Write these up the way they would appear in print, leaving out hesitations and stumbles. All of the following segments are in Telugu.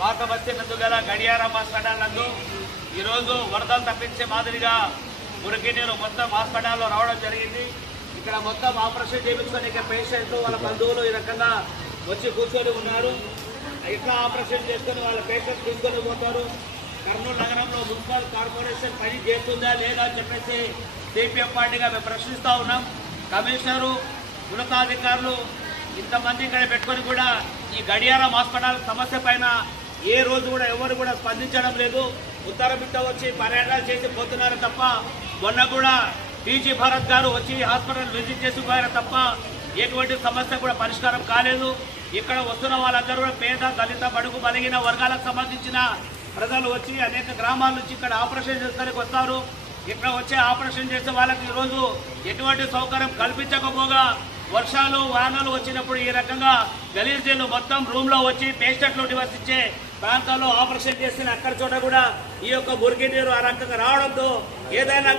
పాత బస్తీ నందు గల గడియారం హాస్పిటల్ నందు ఈరోజు వరదలు తప్పించే మాదిరిగా మురికి నీరు మొత్తం హాస్పిటల్లో రావడం జరిగింది. ఇక్కడ మొత్తం ఆపరేషన్ చేయించుకొని పేషెంట్లు వాళ్ళ బంధువులు ఈ రకంగా వచ్చి కూర్చొని ఉన్నారు. ఎట్లా ఆపరేషన్ చేసుకొని వాళ్ళ పేషెంట్ తీసుకొని పోతారు. కర్నూలు నగరంలో మున్సిపల్ కార్పొరేషన్ పని చేస్తుందా లేదా అని చెప్పేసి సిపిఎం పార్టీగా మేము ప్రశ్నిస్తూ ఉన్నాం. కమిషనరు, ఉన్నతాధికారులు ఇంతమంది ఇక్కడ పెట్టుకొని కూడా ఈ గడియారం హాస్పిటల్ సమస్య పైన ఏ రోజు కూడా ఎవరు కూడా స్పందించడం లేదు. ఉత్తర బిడ్డ వచ్చి పర్యటన చేసి పోతున్నారు తప్ప, మొన్న కూడా టీజీ భరత్ గారు వచ్చి హాస్పిటల్ విజిట్ చేసుకోయారు తప్ప ఎటువంటి సమస్య కూడా పరిష్కారం కాలేదు. ఇక్కడ వస్తున్న వాళ్ళందరూ కూడా పేద, దళిత, బడుగు, బలిగిన వర్గాలకు సంబంధించిన ప్రజలు వచ్చి అనేక గ్రామాల నుంచి ఇక్కడ ఆపరేషన్ చేసుకోడానికి వస్తారు. ఇక్కడ వచ్చే ఆపరేషన్ చేసే వాళ్ళకి ఈరోజు ఎటువంటి సౌకర్యం కల్పించకపోగా వర్షాలు వానలు వచ్చినప్పుడు ఈ రకంగా గలీజీలు మొత్తం రూమ్లో వచ్చి పేషెంట్లు నివసించే ప్రాంతాల్లో ఆపరేషన్ చేసిన అక్కడ చోట కూడా ఈ యొక్క మురికి నీరు ఆ రకంగా రావడంతో ఏదైనా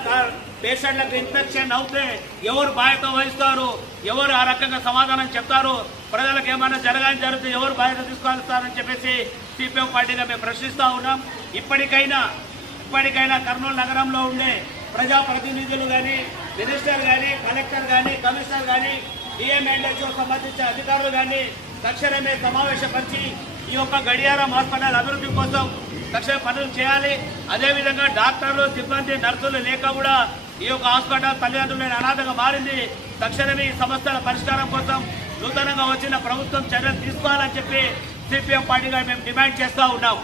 పేషెంట్లకు ఇన్ఫెక్షన్ అవుతే ఎవరు బాధ్యత వహిస్తారు, ఎవరు ఆ రకంగా సమాధానం చెప్తారు, ప్రజలకు ఏమైనా జరిగితే ఎవరు బాధ్యత తీసుకోవాలని చెప్పేసి సిపిఎం పార్టీగా మేము ప్రశ్నిస్తూ ఉన్నాం. ఇప్పటికైనా కర్నూలు నగరంలో ఉండే ప్రజాప్రతినిధులు కానీ, మినిస్టర్ కానీ, కలెక్టర్ కానీ, కమిషనర్ కానీ, డిఎంఎండ్హెచ్ఓ సంబంధించిన అధికారులు కానీ తక్షణమే సమావేశపరిచి ఈ యొక్క గడియారం హాస్పిటల్ అభివృద్ధి కోసం తక్షణ పనులు చేయాలి. అదేవిధంగా డాక్టర్లు, సిబ్బంది, నర్సులు లేక కూడా ఈ యొక్క హాస్పిటల్ తల్లిదండ్రులైన అనాథగా మారింది. తక్షణమే ఈ సమస్యల పరిష్కారం కోసం నూతనంగా వచ్చిన ప్రభుత్వం చర్యలు తీసుకోవాలని చెప్పి సిపిఎం పార్టీగా మేము డిమాండ్ చేస్తూ ఉన్నాం.